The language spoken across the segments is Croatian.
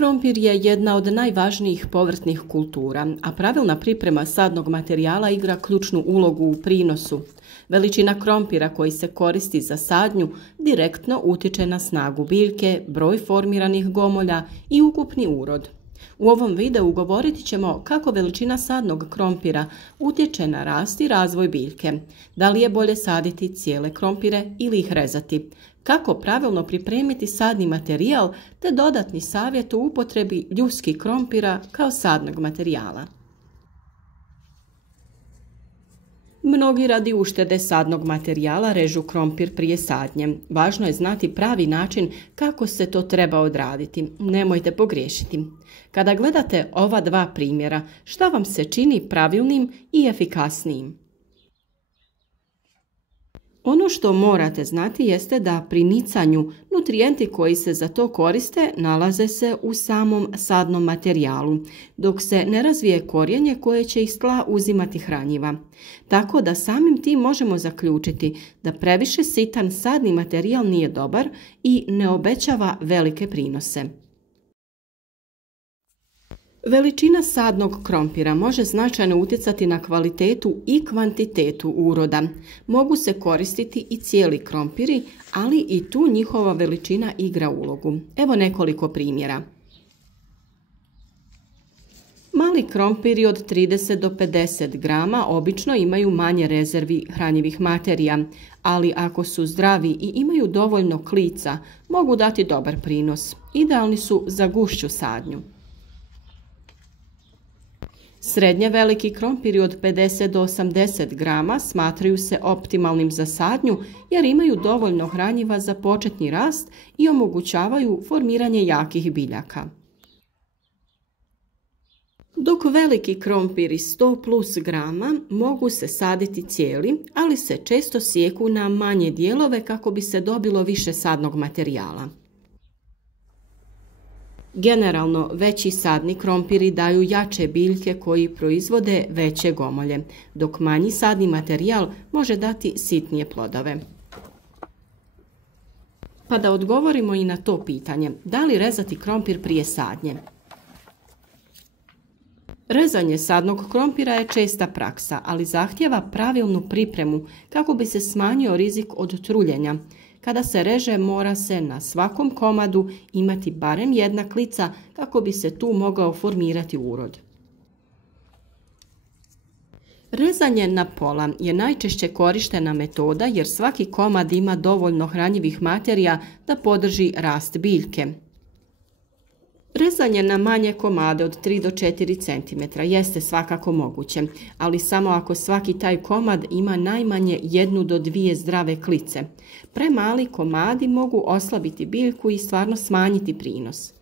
Krompir je jedna od najvažnijih povrtnih kultura, a pravilna priprema sadnog materijala igra ključnu ulogu u prinosu. Veličina krompira koji se koristi za sadnju direktno utiče na snagu biljke, broj formiranih gomolja i ukupni urod. U ovom videu govorit ćemo kako veličina sadnog krompira utječe na rast i razvoj biljke, da li je bolje saditi cijele krompire ili ih rezati, kako pravilno pripremiti sadni materijal te dodatni savjet o upotrebi ljuski krompira kao sadnog materijala. Mnogi radi uštede sadnog materijala režu krompir prije sadnje. Važno je znati pravi način kako se to treba odraditi. Nemojte pogriješiti. Kada gledate ova dva primjera, šta vam se čini pravilnim i efikasnijim? Ono što morate znati jeste da pri nicanju nutrijenti koji se za to koriste nalaze se u samom sadnom materijalu, dok se ne razvije korijenje koje će iz tla uzimati hranjiva. Tako da samim tim možemo zaključiti da previše sitan sadni materijal nije dobar i ne obećava velike prinose. Veličina sadnog krompira može značajno utjecati na kvalitetu i kvantitetu uroda. Mogu se koristiti i cijeli krompiri, ali i tu njihova veličina igra ulogu. Evo nekoliko primjera. Mali krompiri od 30 do 50 grama obično imaju manje rezervi hranjivih materija, ali ako su zdravi i imaju dovoljno klica, mogu dati dobar prinos. Idealni su za gušću sadnju. Srednje veliki krompiri od 50 do 80 grama smatraju se optimalnim za sadnju jer imaju dovoljno hranjiva za početni rast i omogućavaju formiranje jakih biljaka. Dok veliki krompiri 100 plus grama mogu se saditi cijeli, ali se često sijeku na manje dijelove kako bi se dobilo više sadnog materijala. Generalno, veći sadni krompiri daju jače biljke koji proizvode veće gomolje, dok manji sadni materijal može dati sitnije plodove. Pa da odgovorimo i na to pitanje, da li rezati krompir prije sadnje? Rezanje sadnog krompira je česta praksa, ali zahtijeva pravilnu pripremu kako bi se smanjio rizik od truljenja. Kada se reže, mora se na svakom komadu imati barem jedna klica kako bi se tu mogao formirati urod. Rezanje na pola je najčešće korištena metoda jer svaki komad ima dovoljno hranjivih materija da podrži rast biljke. Rezanje na manje komade od 3 do 4 cm jeste svakako moguće, ali samo ako svaki taj komad ima najmanje 1 do 2 zdrave klice. Premali komadi mogu oslabiti biljku i stvarno smanjiti prinos.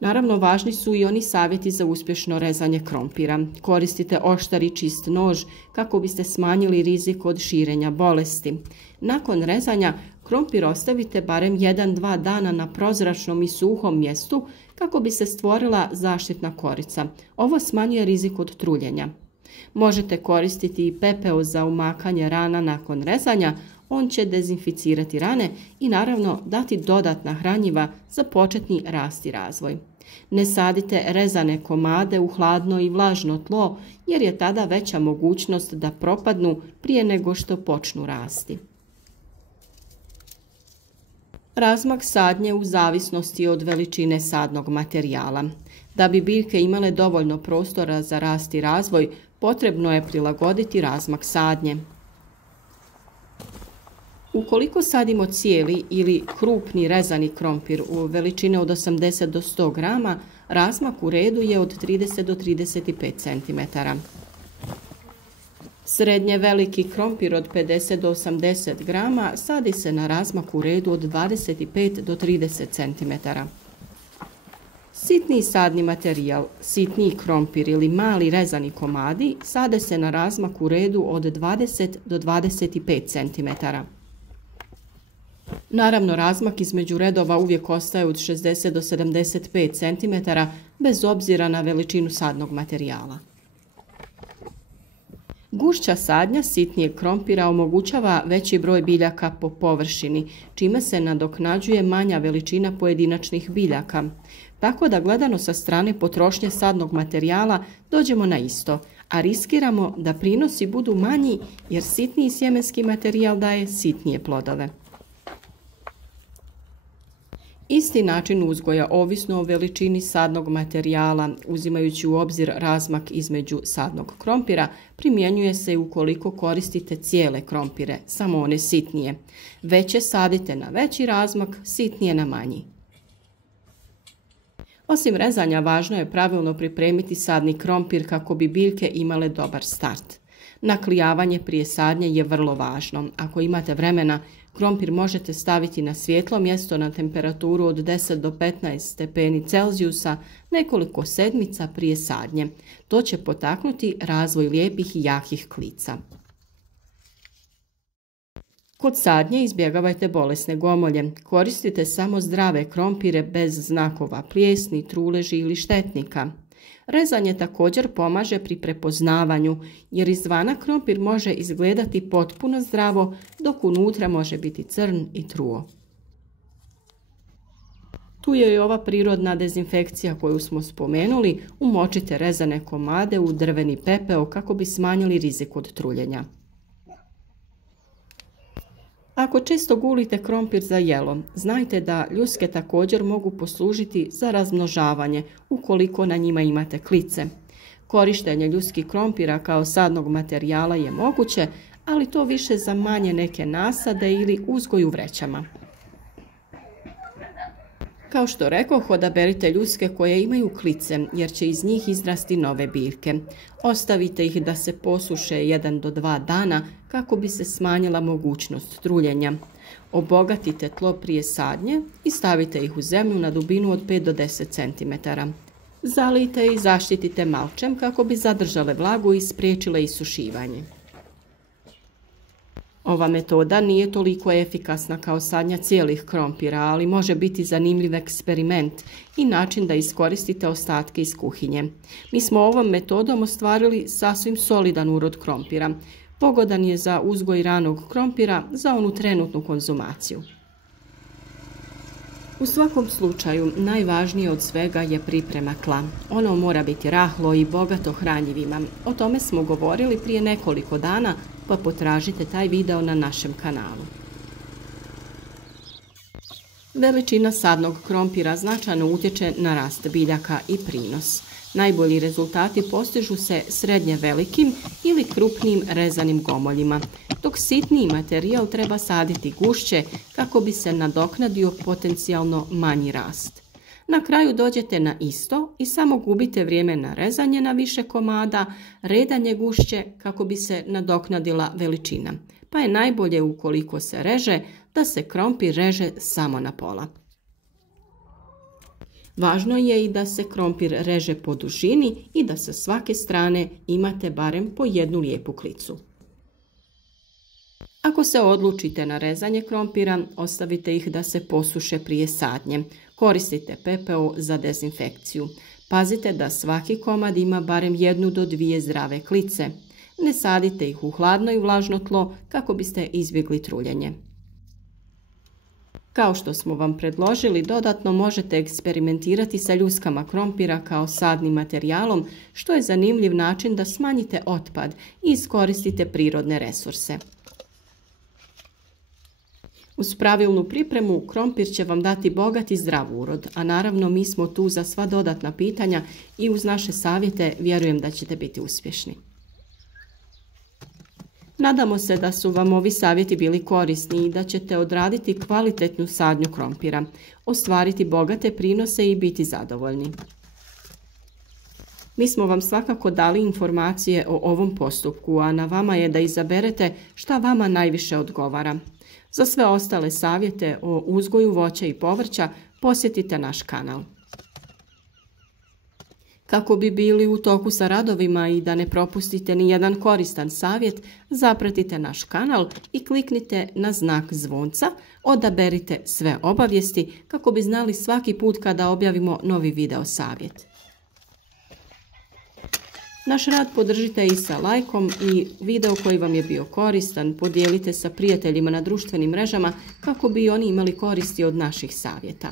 Naravno, važni su i oni savjeti za uspješno rezanje krompira. Koristite oštar i čist nož kako biste smanjili rizik od širenja bolesti. Nakon rezanja, krompir ostavite barem 1-2 dana na prozračnom i suhom mjestu kako bi se stvorila zaštitna korica. Ovo smanjuje rizik od truljenja. Možete koristiti i pepeo za umakanje rana nakon rezanja, on će dezinficirati rane i naravno dati dodatna hranjiva za početni rast i razvoj. Ne sadite rezane komade u hladno i vlažno tlo jer je tada veća mogućnost da propadnu prije nego što počnu rasti. Razmak sadnje u zavisnosti od veličine sadnog materijala. Da bi biljke imale dovoljno prostora za rast i razvoj, potrebno je prilagoditi razmak sadnje. Ukoliko sadimo cijeli ili krupni rezani krompir u veličine od 80 do 100 grama, razmak u redu je od 30 do 35 cm. Srednje veliki krompir od 50 do 80 grama sadi se na razmak u redu od 25 do 30 cm. Sitniji sadni materijal, sitniji krompir ili mali rezani komadi sade se na razmak u redu od 20 do 25 cm. Naravno, razmak između redova uvijek ostaje od 60 do 75 cm bez obzira na veličinu sadnog materijala. Gušća sadnja sitnijeg krompira omogućava veći broj biljaka po površini, čime se nadoknađuje manja veličina pojedinačnih biljaka. Tako da gledano sa strane potrošnje sadnog materijala dođemo na isto, a riskiramo da prinosi budu manji jer sitniji sjemenski materijal daje sitnije plodove. Isti način uzgoja, ovisno o veličini sadnog materijala, uzimajući u obzir razmak između sadnog krompira, primjenjuje se i ukoliko koristite cijele krompire, samo one sitnije. Veće sadite na veći razmak, sitnije na manji. Osim rezanja, važno je pravilno pripremiti sadni krompir kako bi biljke imale dobar start. Naklijavanje prije sadnje je vrlo važno. Ako imate vremena, krompir možete staviti na svjetlo mjesto na temperaturu od 10 do 15 stepeni Celzijusa nekoliko sedmica prije sadnje. To će potaknuti razvoj lijepih i jakih klica. Kod sadnje izbjegavajte bolesne gomolje. Koristite samo zdrave krompire bez znakova plijesni, truleži ili štetnika. Rezanje također pomaže pri prepoznavanju, jer izvana krompir može izgledati potpuno zdravo, dok unutra može biti crn i truo. Tu je i ova prirodna dezinfekcija koju smo spomenuli. Umočite rezane komade u drveni pepeo kako bi smanjili rizik od truljenja. Ako često gulite krompir za jelo, znajte da ljuske također mogu poslužiti za razmnožavanje ukoliko na njima imate klice. Korištenje ljuskih krompira kao sadnog materijala je moguće, ali to više za manje neke nasade ili uzgoj u vrećama. Kao što rekoh, odaberite ljuske koje imaju klice, jer će iz njih izrasti nove biljke. Ostavite ih da se posuše 1 do 2 dana kako bi se smanjila mogućnost truljenja. Obogatite tlo prije sadnje i stavite ih u zemlju na dubinu od 5 do 10 cm. Zalijte i zaštitite malčem kako bi zadržale vlagu i spriječile isušivanje. Ova metoda nije toliko efikasna kao sadnja cijelih krompira, ali može biti zanimljiv eksperiment i način da iskoristite ostatke iz kuhinje. Mi smo ovom metodom ostvarili sasvim solidan urod krompira. Pogodan je za uzgoj ranog krompira za onu trenutnu konzumaciju. U svakom slučaju, najvažnije od svega je priprema tla. Ono mora biti rahlo i bogato hranjivima. O tome smo govorili prije nekoliko dana, pa potražite taj video na našem kanalu. Veličina sadnog krompira značajno utječe na rast biljaka i prinos. Najbolji rezultati postižu se srednje velikim ili krupnim rezanim gomoljima, dok sitniji materijal treba saditi gušće kako bi se nadoknadio potencijalno manji rast. Na kraju dođete na isto i samo gubite vrijeme na rezanje na više komada, redanje gušće kako bi se nadoknadila veličina. Pa je najbolje ukoliko se reže da se krompir reže samo na pola. Važno je i da se krompir reže po dužini i da sa svake strane imate barem po jednu lijepu klicu. Ako se odlučite na rezanje krompira, ostavite ih da se posuše prije sadnje. Koristite pepeo za dezinfekciju. Pazite da svaki komad ima barem 1 do 2 zdrave klice. Ne sadite ih u hladno i vlažno tlo kako biste izbjegli truljenje. Kao što smo vam predložili, dodatno možete eksperimentirati sa ljuskama krompira kao sadnim materijalom, što je zanimljiv način da smanjite otpad i iskoristite prirodne resurse. Uz pravilnu pripremu, krompir će vam dati bogat i zdrav urod, a naravno mi smo tu za sva dodatna pitanja i uz naše savjete vjerujem da ćete biti uspješni. Nadamo se da su vam ovi savjeti bili korisni i da ćete odraditi kvalitetnu sadnju krompira, ostvariti bogate prinose i biti zadovoljni. Mi smo vam svakako dali informacije o ovom postupku, a na vama je da izaberete šta vama najviše odgovara. Za sve ostale savjete o uzgoju voća i povrća posjetite naš kanal. Kako bi bili u toku sa radovima i da ne propustite ni jedan koristan savjet, zapratite naš kanal i kliknite na znak zvonca, odaberite sve obavijesti kako bi znali svaki put kada objavimo novi video savjet. Naš rad podržite i sa lajkom i video koji vam je bio koristan podijelite sa prijateljima na društvenim mrežama kako bi oni imali koristi od naših savjeta.